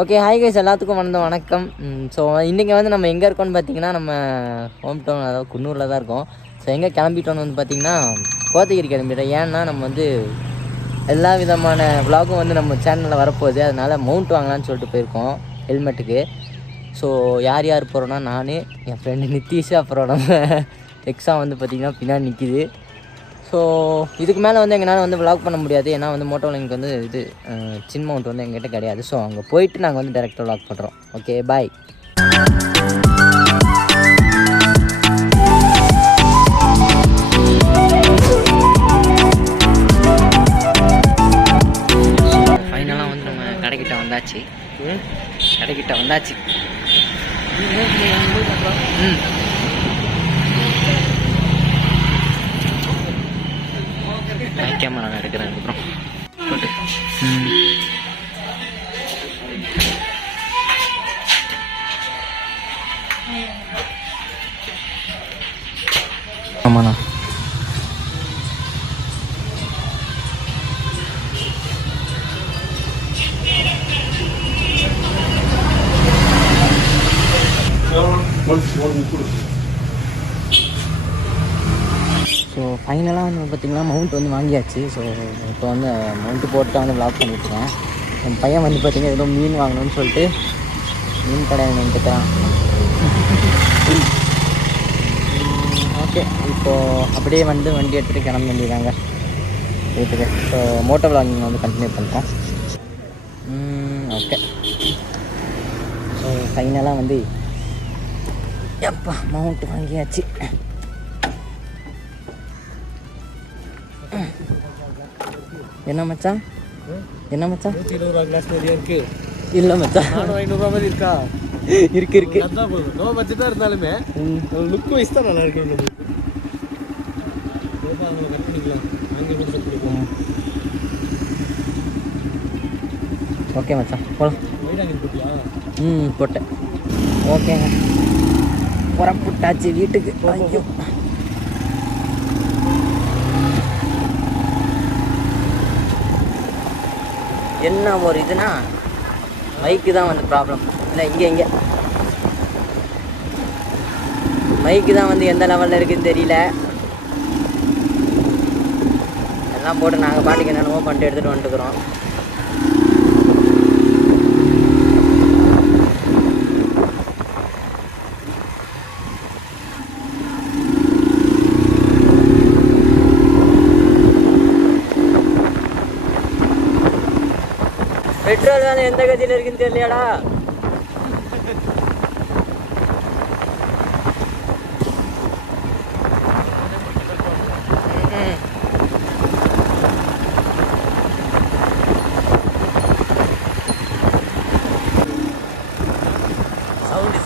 Okay, hi guys, எல்லாத்துக்கும் வணக்கம். So இன்றைக்கி வந்து நம்ம எங்கே இருக்கோம்னு பார்த்தீங்கன்னா, நம்ம ஹோம் டவுன், அதாவது குன்னூரில் தான் இருக்கோம். ஸோ எங்கே கிளம்பிட்டோன்னு வந்து பார்த்திங்கன்னா, கோத்தகிரி கிளம்பிட்டோம். ஏன்னா நம்ம வந்து எல்லா விதமான விலாகும் வந்து நம்ம சேனலில் வரப்போகுது. அதனால் மவுண்ட் வாங்கலான்னு சொல்லிட்டு போயிருக்கோம் ஹெல்மெட்டுக்கு. ஸோ யார் யார் போகிறோன்னா, நான், என் ஃப்ரெண்டு நித்தீஷ், அப்புறம் நம்ம எக்ஸாம் வந்து பார்த்திங்கன்னா பின்னாடி நிற்கிது. ஸோ இதுக்கு மேலே வந்து எங்களால் வந்து விலாக் பண்ண முடியாது. ஏன்னா வந்து மோட்டோவில் வந்து இது சின் மவுண்ட் வந்து எங்ககிட்ட கிடையாது. ஸோ அங்கே போயிட்டு நாங்கள் வந்து டேரெக்டாக விலாக் பண்ணுறோம். ஓகே, பாய். ஃபைனலாக வந்து நம்ம கடைக்கிட்ட வந்தாச்சு. கேமரா நான் எடுக்கிறேன். அப்புறம் ஆமாண்ணா. ஸோ ஃபைனலாக வந்து பார்த்திங்கன்னா மவுண்ட் வந்து வாங்கியாச்சு. ஸோ இப்போ வந்து மவுண்ட்டு போட்டு வந்து விலாக் பண்ணியிருக்கேன். என் பையன் வந்து பார்த்திங்கன்னா ஏதோ மீன் வாங்கணும்னு சொல்லிட்டு மீன் கடை வந்துட்டுக்கிறான். ஓகே, இப்போது அப்படியே வந்து வண்டி எடுத்துகிட்டு கிளம்ப வேண்டியதாங்க வீட்டுக்கு. ஸோ மோட்டோ விலாகிங் வந்து கண்டினியூ பண்ணுறோம். ஓகே, ஸோ ஃபைனலாக வந்து எப்பா மவுண்ட் வாங்கியாச்சு. என்ன மச்சான் 120 கிளாஸ் நிறைய இருக்கு. இல்லை மச்சான், 500 மாதிரி இருக்கா? இருக்கு அதான் போதும். நோ பட்ஜெட்டாக இருந்தாலுமே லுக் வைஸ் தான் நல்லா இருக்கு. ஓகே மச்சான், போகலாம். போட்டேன். ஓகேங்க, புறப்பட்டாச்சு வீட்டுக்கு. ஐயோ, என்ன ஒரு இதுனா மைக்கு தான் வந்து ப்ராப்ளம். இல்லை, இங்கே மைக்கு தான் வந்து எந்த லெவலில் இருக்குதுன்னு தெரியல. எல்லாம் போட்டு நாங்கள் பாட்டுக்கு என்னென்னமோ பண்ணிட்டு எடுத்துகிட்டு வந்துட்டுக்கிறோம். பெட்ரோல் வேலை எந்த கதியில் இருக்குன்னு தெரியலையாடா.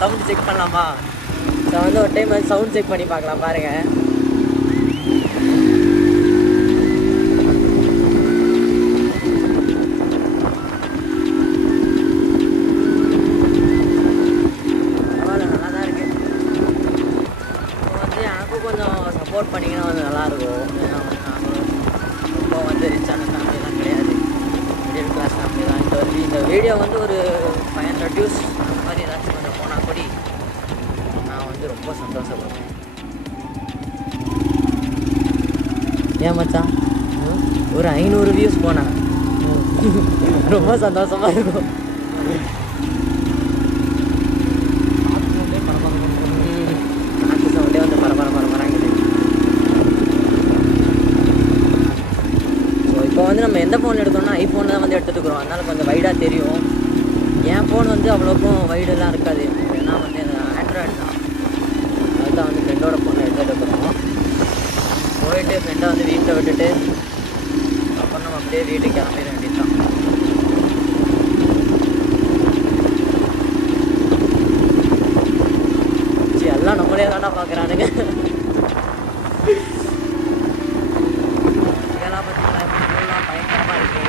சவுண்ட் செக் பண்ணலாமா? ஸோ வந்து ஒரு டைம் வந்து சவுண்ட் செக் பண்ணி பார்க்கலாம், பாருங்கள். சப்போர்ட் பண்ணிங்கன்னா வந்து நல்லாயிருக்கும். ஏன்னா ரொம்ப வந்து ரிச்சான ஃபேமிலிலாம் கிடையாது, மிடில் கிளாஸ் ஃபேமிலி தான். இந்த வீடியோ வந்து ஒரு 500 வியூஸ் அந்த மாதிரி ஏதாச்சும் கொஞ்சம் போனால் கூட நான் வந்து ரொம்ப சந்தோஷப்படுவேன். ஏன் மச்சான், ஒரு 500 வியூஸ் போனேன் ரொம்ப சந்தோஷமாக இருக்கும். இப்போ வந்து நம்ம எந்த ஃபோன் எடுத்தோம்னா ஐஃபோன் தான் வந்து எடுத்துகிட்டு அதனால் கொஞ்சம் வைடாக தெரியும். என் ஃபோன் வந்து அவ்வளோக்கும் வைடெல்லாம் இருக்காது. ஏன்னா வந்து ஆண்ட்ராய்டு தான். அதுதான் வந்து ஃப்ரெண்டோட ஃபோனை எடுத்துகிட்டு போயிட்டு ஃப்ரெண்டை வந்து வீட்டில் விட்டுட்டு அப்புறம் நம்ம அப்படியே வீட்டுக்கு கிளம்பிட வேண்டியதுதான். சரி, எல்லாம் நம்மளே தாண்டா பார்க்குறானுங்க. இதெல்லாம் பார்த்தீங்கன்னா பயங்கரமாக இருக்குது.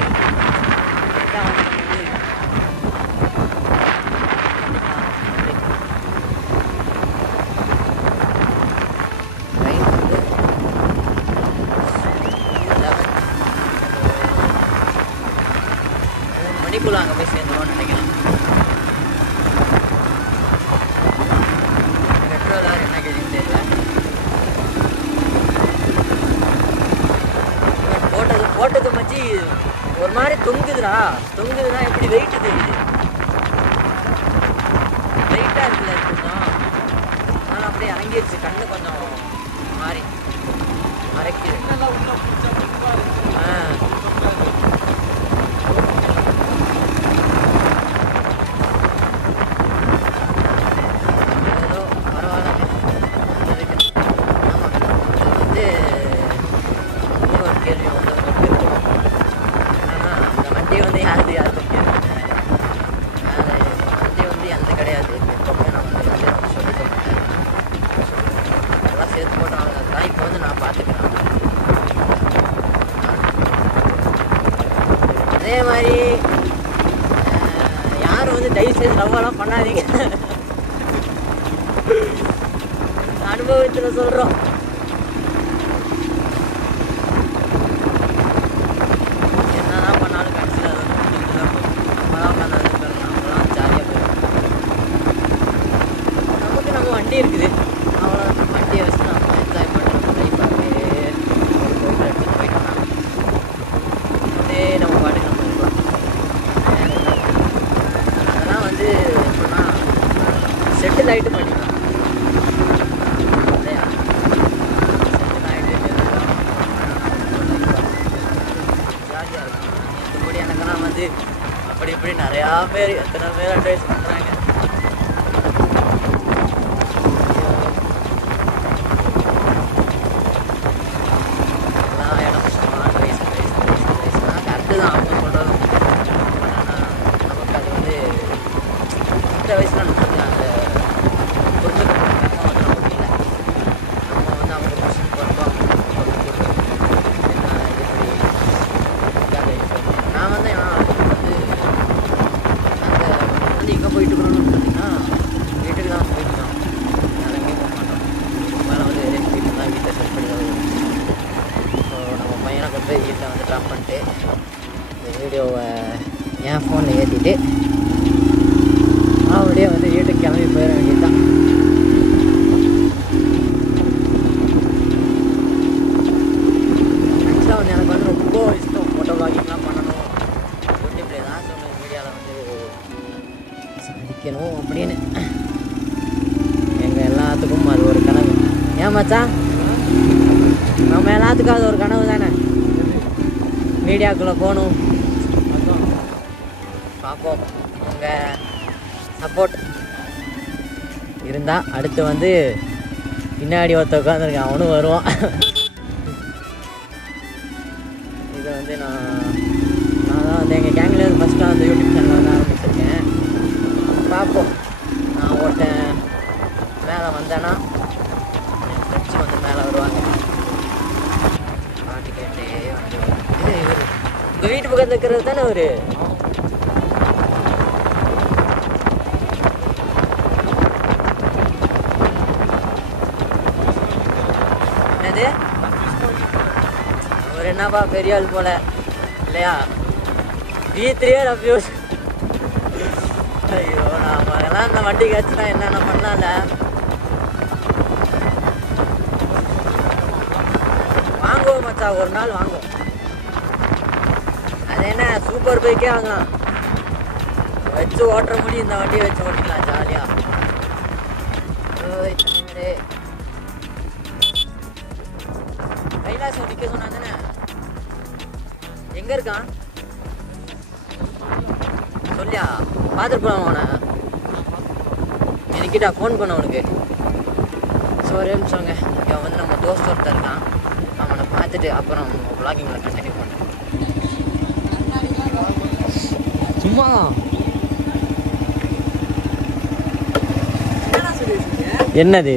மணிக்குள்ள அங்கே போய் சேர்ந்துருவோம்னு நினைக்கிறேன். பெட்ரோல் வேறு என்ன கேள்வின்னு தெரியல. போட்டது மச்சி ஒரு மாதிரி தொங்குதுடா. தொங்குதுன்னா எப்படி வெயிட்டு தெரியுது, வெயிட்டாக இருக்குல்ல கொஞ்சம். அதனால் அப்படியே இறங்கிடுச்சு. கண்ணு கொஞ்சம் மாறி மறைக்குது. ஏதோ பரவாயில்ல. ஆமாம், வந்து ஒரு கேள்வி உங்களுக்கு இருக்கும். என்னன்னா, இந்த வண்டி வந்து யாருக்கும் கேட்குறேன். வண்டி வந்து எந்த கிடையாது. எப்பவுமே நான் வந்து சொல்லிக்க மாட்டேன். அதெல்லாம் சேர்த்து போட்டு தான் இப்போ வந்து நான் பார்த்துக்கிறேன். அதே மாதிரி யாரும் வந்து தயவு செய்து லவ்வெல்லாம் பண்ணாதீங்க. அனுபவத்தில் சொல்கிறோம். என்னதான் பண்ணாலும் கடைசியில் அது நம்ம தான் பண்ணாது. நம்மளாம் ஜாலியாக போயிடும். நமக்கு நம்ம வண்டி இருக்குது, அவ்வளோ நம்ம வண்டியை வச்சு நம்ம என்ஜாய் பண்ணுறோம். லைஃபாகவே எடுத்துகிட்டு போயிட்டோம்னா அதே நம்ம பாட்டுக்கு நம்ம இருக்கலாம். அதெல்லாம் வந்து எப்படின்னா செட்டில் ஆகிட்டு பண்ணிக்கலாம் இல்லையா? செட்டில் ஆகிட்டு ஜாலியாக இருக்கும். மற்றபடி எனக்கெல்லாம் வந்து அப்படி இப்படி நிறையா பேர் எத்தனை பேர் அட்வைஸ் பண்ணுறாங்க. எல்லா இடமும் சும்மா அட்வைஸ் கரெக்டு தான் அவங்க சொல்கிறதும். ஆனால் நமக்கு அது வந்து இந்த வயசில் நமக்கு அந்த புரிஞ்சுக்கணும் வந்து நமக்கு இல்லை. நம்ம வந்து அவங்க கொஸ்டின் போகிறப்போ என்ன எப்படி நான் வந்து அந்த எங்கே போயிட்டு இருக்கிறோன்னு பார்த்தீங்கன்னா வீட்டுக்கு தான் போயிட்டுருக்கோம். வேறு எங்கேயும் போக மாட்டோம். மேலே வந்து வெளியே வீட்டுக்கு தான் வீட்டை செட் பண்ணி தான் வரும். ஸோ நம்ம பையனை கொண்டு போய் வீட்டில் வந்து ட்ராப் பண்ணிட்டு இந்த வீடியோவை என் ஃபோனில் ஏற்றிட்டு அப்படியே வந்து வீட்டுக்கு கிளம்பி போயிட வேண்டியது தான். ஆக்சுவலாக வந்து எனக்கு வந்து ரொம்ப இஷ்டம் ஃபோட்டோ வ்ளாகிங்லாம் பண்ணணும். யூடியூப்ல தான் சொன்ன மீடியாவில் வந்து சாதிக்கணும் அப்படின்னு. எங்கள் எல்லாத்துக்கும் அது ஒரு கனவு. ஏன் மச்சான், நம்ம எல்லாத்துக்கும் அது ஒரு கனவு தானே, மீடியாக்குள்ளே போகணும். பார்ப்போம், உங்கள் சப்போர்ட் இருந்தால் அடுத்து வந்து பின்னாடி ஒருத்த உட்காந்துருக்கேன், அவனும் வருவான். இதை வந்து நான் தான் வந்து எங்கள் கேங்கில் வந்து ஃபஸ்ட்டாக வந்து யூடியூப் சேனல் வந்து ஆரம்பிச்சிருக்கேன். பார்ப்போம், நான் ஒருத்தன் மேலே வந்தேன்னா என் ஃப்ரெண்ட்ஸும் வந்து மேலே வருவாங்க. பாட்டு கேட்டே வந்து இவர் உங்கள் வீட்டு பக்கத்தில் இருக்கிறது தானே ஒரு என்னது, அவர் என்னப்பா பெரிய ஆள் போல இல்லையா? V3 abuse. ஐயோ, நான் அதெல்லாம் இந்த வண்டி காய்ச்சினா என்னென்ன பண்ணால. வாங்குவோம் மச்சா, ஒரு நாள் வாங்குவோம். அது என்ன சூப்பர் பைக்கே வாங்கலாம், வச்சு ஓட்டுற முடியும். இந்த வண்டியை வச்சு ஓட்டிக்கலாம் ஜாலியாக. கைலாசம் நிற்க சொன்னா தானே, எங்கே இருக்கான் சொல்லியா? பார்த்துட்டு போகலாம் அவனை. எனக்கிட்ட ஃபோன் பண்ண அவனுக்கு. ஸோ ஒரே நிமிஷங்க, இங்கே வந்து நம்ம தோஸ்த் ஒருத்தர் இருக்கான், அவனை பார்த்துட்டு அப்புறம் வ்ளாகிங்கில் கண்டினியூ பண்ணுறேன். சும்மா என்னது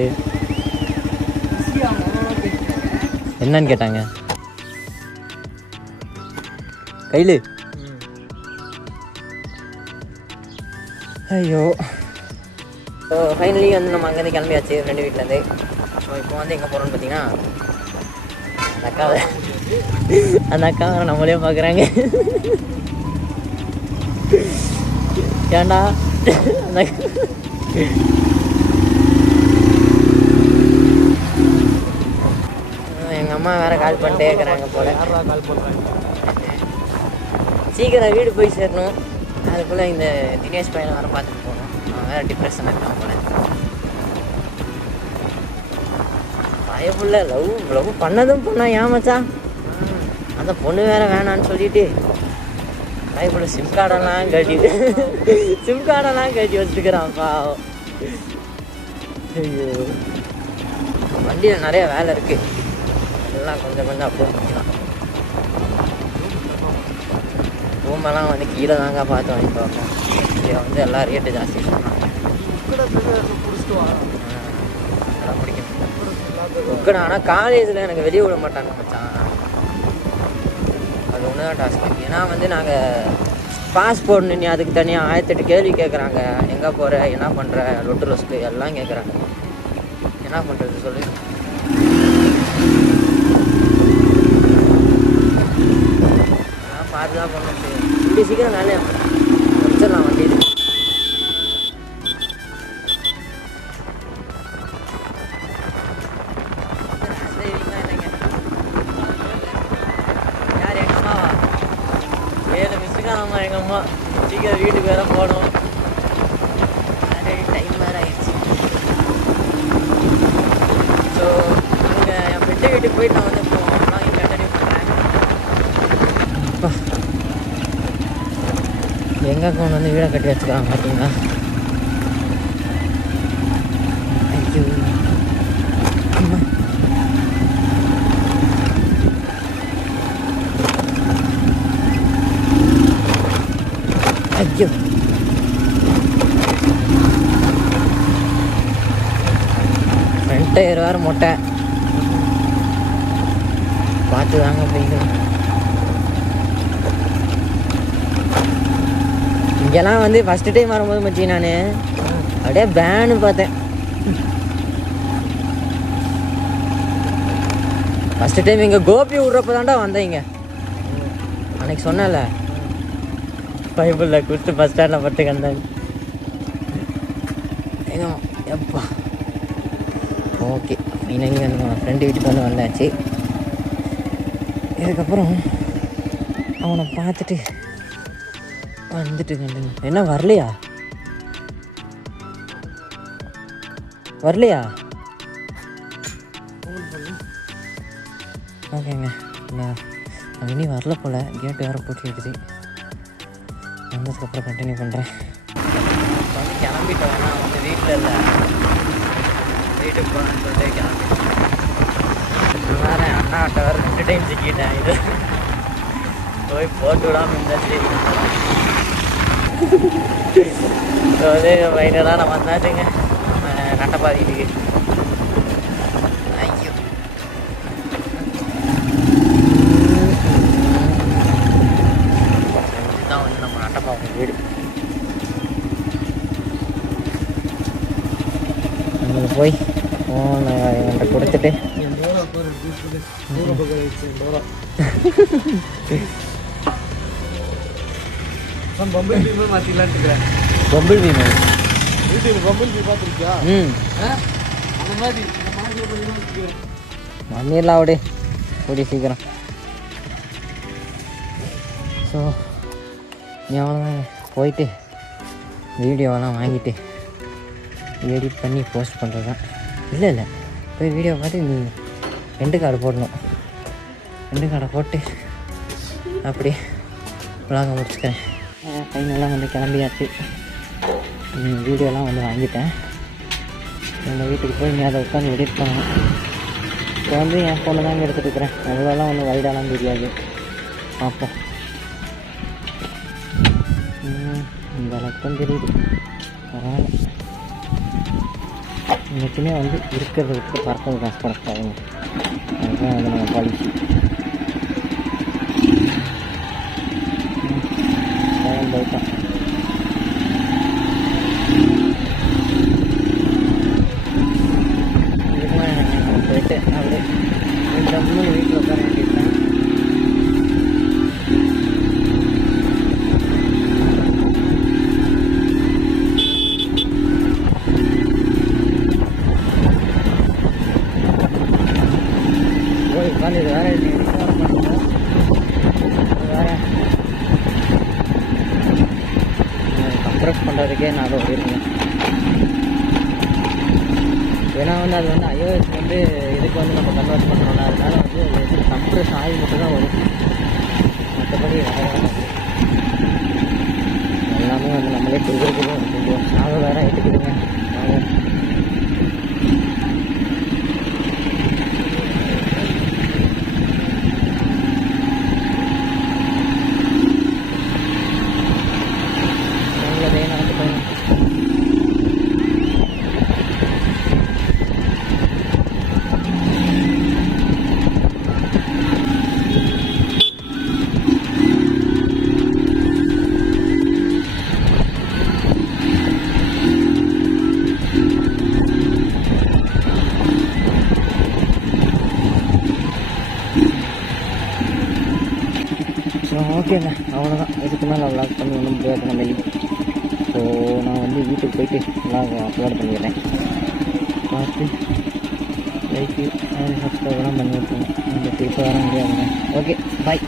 என்னன்னு கேட்டாங்க கையில். ஐயோ, ஸோ ஃபைனலி வந்து நம்ம அங்கேருந்து கிளம்பியாச்சு ஃப்ரெண்டு வீட்டிலேருந்து. ஸோ இப்போ வந்து எங்கே போகிறோன்னு பார்த்தீங்கன்னா, அந்த அக்காவை நம்மளே பார்க்குறாங்க. ஏண்டா எங்கள் அம்மா வேறு கால் பண்ணிட்டே இருக்கிறாங்க போல. கால் பண்ணுறாங்க. சீக்கிரம் வீடு போய் சேரணும். அதுக்குள்ளே இந்த தினேஷ் பையனை வேறு பார்த்துட்டு போகணும். அவன் வேறு டிப்ரெஷன் இருக்கான் போல. பயப்புள்ள லவ் பண்ணதும் பொண்ணா ஏமாச்சா? அந்த பொண்ணு வேறு வேணான்னு சொல்லிட்டு பயப்புள்ள சிம் கார்டெல்லாம் கட்டி வச்சுக்கிறான் பாவம். ஐயோ, வண்டியில் நிறைய வேலை இருக்குது. எல்லாம் கொஞ்சம் அப்லோட் பண்ணிக்கலாம். ரூமெல்லாம் வந்து கீழே தாங்க பார்த்து வாங்கிட்டு வரணும். இங்கே வந்து எல்லாம் ரேட்டு ஜாஸ்தி சொன்னாங்க. அதெல்லாம் முடிக்கணும். உக்கடா ஆனால் காலேஜில் எனக்கு வெளியே விட மாட்டாங்க மச்சான். அது ஒன்று தான் டாஸ்க். ஏன்னா வந்து நாங்கள் பாஸ்போர்ட் நீ அதுக்கு தனியாக 1008 கேள்வி கேட்குறாங்க. எங்கே போகிற, என்ன பண்ணுற, லொட்டு ரோஸ்க்கு எல்லாம் கேட்குறாங்க. என்ன பண்ணுறது சொல்லு. அதெல்லாம் பார்த்து தான் பண்ண இப்படி சீக்கிரம் வேலையை முடிச்சிடலாம் வண்டி. யார் எங்கள் அம்மாவா? 7 மிஸ்ஸுக்கானம்மா எங்கள் அம்மா. சீக்கிரம் வீட்டுக்கு வேற போகணும். டைம் வேறு ஆயிடுச்சு. ஸோ அங்கே என் பெட்டு வீட்டுக்கு போயிட்டு நான் வந்து போகலாம். இங்கே கண்டினியூ பண்ணுறேன். எங்கள் அக்கௌண்ட் வந்து வீடை கட்டி வச்சுக்கலாம் பார்த்தீங்களா? ஐயோ ஐயோ, ஃப்ரண்ட் டயர் வேறு மொட்டை. பார்த்து தாங்க போய்க்கலாம். இங்கெல்லாம் வந்து ஃபஸ்ட்டு டைம் வரும்போது மச்சி நான் அப்படியே பேனு பார்த்தேன். ஃபஸ்ட்டு டைம் இங்கே கோபி விட்றப்ப தாண்டா வந்தேன். இங்கே அன்னைக்கு சொன்னல பைபிளில் கொடுத்து பஸ் ஸ்டாண்டில் பட்டு கந்தாங்க. எங்க எப்பா ஓகே, இன்னைக்கு வந்து ஃப்ரெண்டு வீட்டுக்கு வந்து வந்தாச்சு. இதுக்கப்புறம் அவனை பார்த்துட்டு வந்துட்டு கண்டுங்க. என்ன வரலையா? ஓகேங்க, நான் இனி வரல போல். கேட்டு வேறு போட்டு இருக்குது. வந்ததுக்கப்புறம் கண்டினியூ பண்ணுறேன். வந்து கிளம்பிட்டோம். ஏன்னா வந்து வீட்டில் இல்லை, வீட்டுக்கு போகணுன்னு சொல்லிட்டு கிளம்பிட்டோம். வேறு அண்ணாட்ட வேறு 2 டைம் சிக்கிட்டேன். இது போய் போட்டு விடாமல் இருந்தால் சரி. ஸோ வந்து ஃபைனலாக நான் வந்தாச்சுங்க நட்டப்பாதி வீட்டுக்கு. ஐயோ, இதுதான் வந்து நம்ம நட்டப்பாதி வீடு. அங்கே போய் ஃபோனை என்கிட்ட கொடுத்துட்டு பம்பிள் பீ மாற்றிக்கலான்ட்டு இருக்கிறேன். பம்பிள் பீ மாதிரி வீட்டுக்கு பம்பிள் பீ பார்த்துருக்கியா? அந்த மாதிரி பண்ணிடலாம் அப்படியே கூடிய சீக்கிரம். ஸோ நீ அவ்வளோதான் போயிட்டு வீடியோவெல்லாம் வாங்கிட்டு எடிட் பண்ணி போஸ்ட் பண்ணுறது தான். இல்லை போய் வீடியோ பார்த்து நீ எண்டு கார்டு போடணும். எண்டு கார்டை போட்டு அப்படி விளாக முடிச்சுக்கிறேன். ஃபைனலாக வந்து கிளம்பியாச்சு. வீடியோலாம் வந்து வாங்கிட்டேன். எங்கள் வீட்டுக்கு போய் நீ அதை உட்காந்து எடிட் பண்ணணும். இப்போ வந்து என் ஃபோனில் தான் எடுத்துகிட்டு இருக்கிறேன். அவ்வளோலாம் ஒன்றும் வைடாலாம் தெரியாது. பார்ப்போம். இந்த அளவுக்கு தான் தெரியுது. பரவாயில்ல. இன்னைக்குமே வந்து இருக்கிறத விட்டு பறக்கிறது கஷ்டப்படாதுங்க. அதுதான் வந்து நம்ம பாலிசி. போயிட்டான். போயிட்டு அப்படியே வீட்டில் உட்கார வேண்டியிருக்கேன். கம்ப்ரஸ் பண்ணுறதுக்கே நான் அதை இருக்கேன். ஏன்னா வந்து அது வந்து iOS வந்து இதுக்கு வந்து நம்ம கன்வெர்ட் பண்ணுறோம்ல, அதனால வந்து கம்ப்ரஸ் ஆகி மட்டும் தான் வரும், மற்றபடி வராது. எல்லாமே வந்து நம்மளே கொடுக்குறது கொஞ்சம் சாக வேறு எடுத்துக்கிடுங்க. நல்லதே நடந்துக்கணும். ஸோ ஓகேங்க, அவ்வளோதான். இதுக்கு மேலே விளாக் பண்ணி ஒன்றும் முடியாது நம்ம. ஸோ நான் வந்து வீட்டுக்கு போயிட்டு விளாக் அப்லோட் பண்ணிடுறேன். பார்த்து லைக்கு சப்ஸ்கிரைப்லாம் பண்ணி விட்டுருங்க. இந்த திருப்பி வர முடியாதுங்க. ஓகே, பாய்.